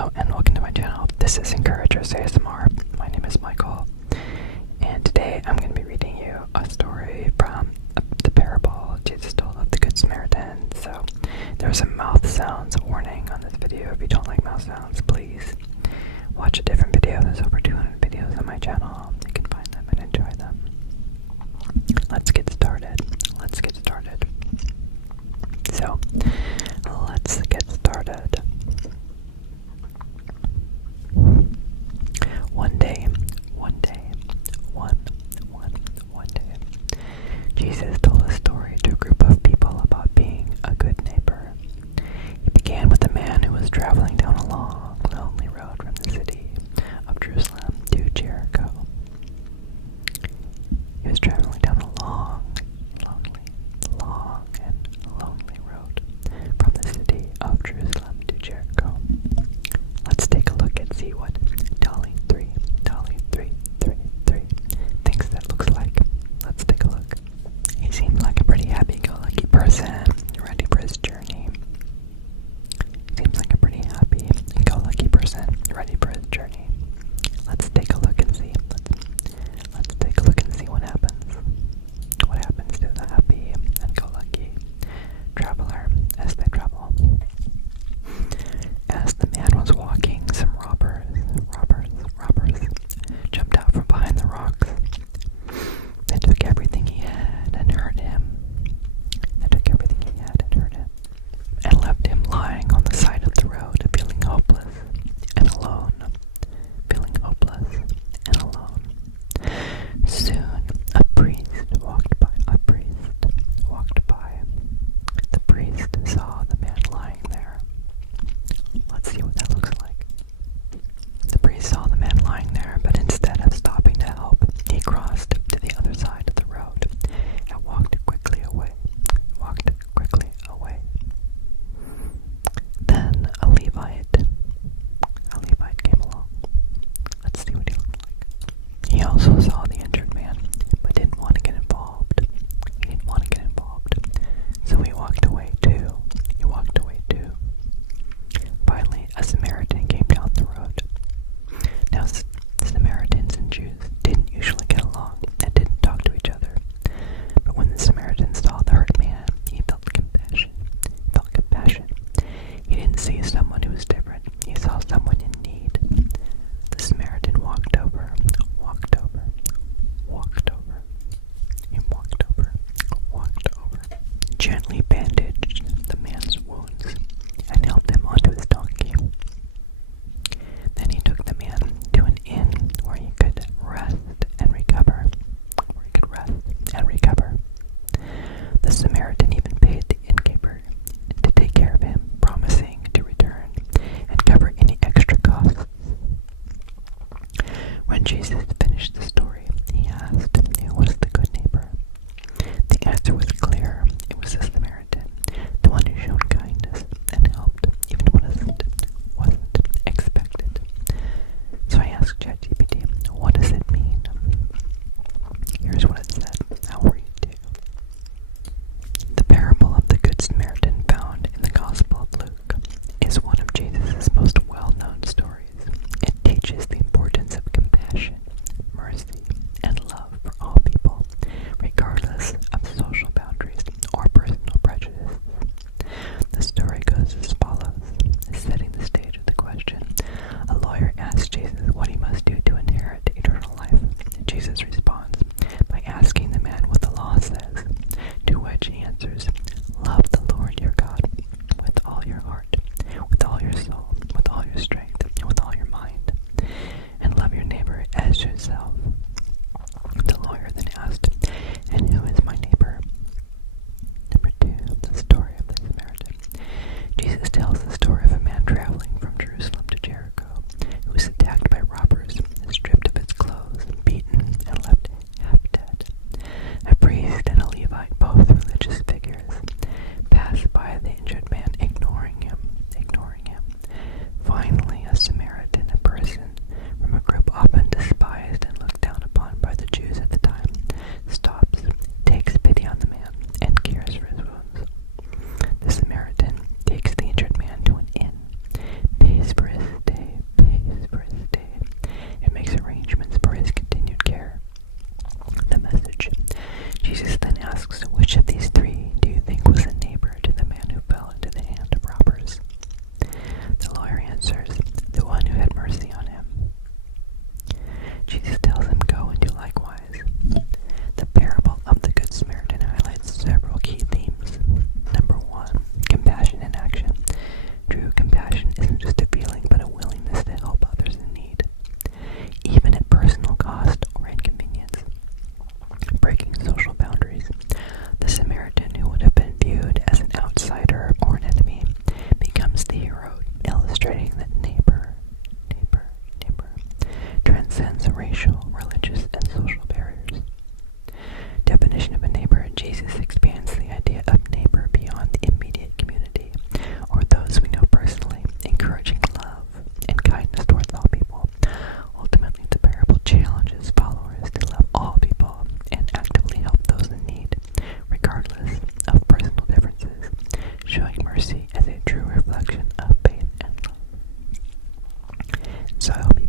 Hello and welcome to my channel. This is Encouragers ASMR. My name is Michael, and today I'm going to be reading you a story from the parable Jesus told of the Good Samaritan. So there's a mouth sounds warning on this video. If you don't like mouth sounds, please watch a different video. There's over 200 videos on my channel. You can find them and enjoy them. Let's get started. So let's get started. One day, Jesus told a story to a group of people about being a good neighbor. He began with a man who was traveling down a long, lonely road from the city of Jerusalem to Jericho. He was traveling down a long and lonely road from the city of Jerusalem to Jericho. Let's take a look and see what Dolly 3 thinks that looks like. Let's take a look. He seemed like a pretty happy-go-lucky person, ready for his journey. Seems like a pretty happy-go-lucky person, ready for his journey. Let's take a look and see. Let's take a look and see what happens. What happens to the happy and go-lucky traveler as they travel. As the man was walking, some robbers jumped out from behind the rocks. They took everything he had and hurt him. And left him lying on the side of the road, feeling hopeless and alone. Soon a priest walked by. The priest saw the man lying there. Let's see what that looks like. The priest saw the man lying there, but instead of stopping to help, he crossed to the other side of the road and walked quickly away. Then a Levite came along. Let's see what he looked like. He also saw the injured man, but didn't want to get involved. So he walked away too. Finally, a Samaritan came down the road. Now, Samaritans and Jews didn't usually get along and didn't talk to each other. But when the Samaritan saw the hurt man, he felt compassion. He didn't see someone who was different. He saw someone in need. The Samaritan walked over. Gently bandaged the man's wounds and helped him onto his donkey. So I hope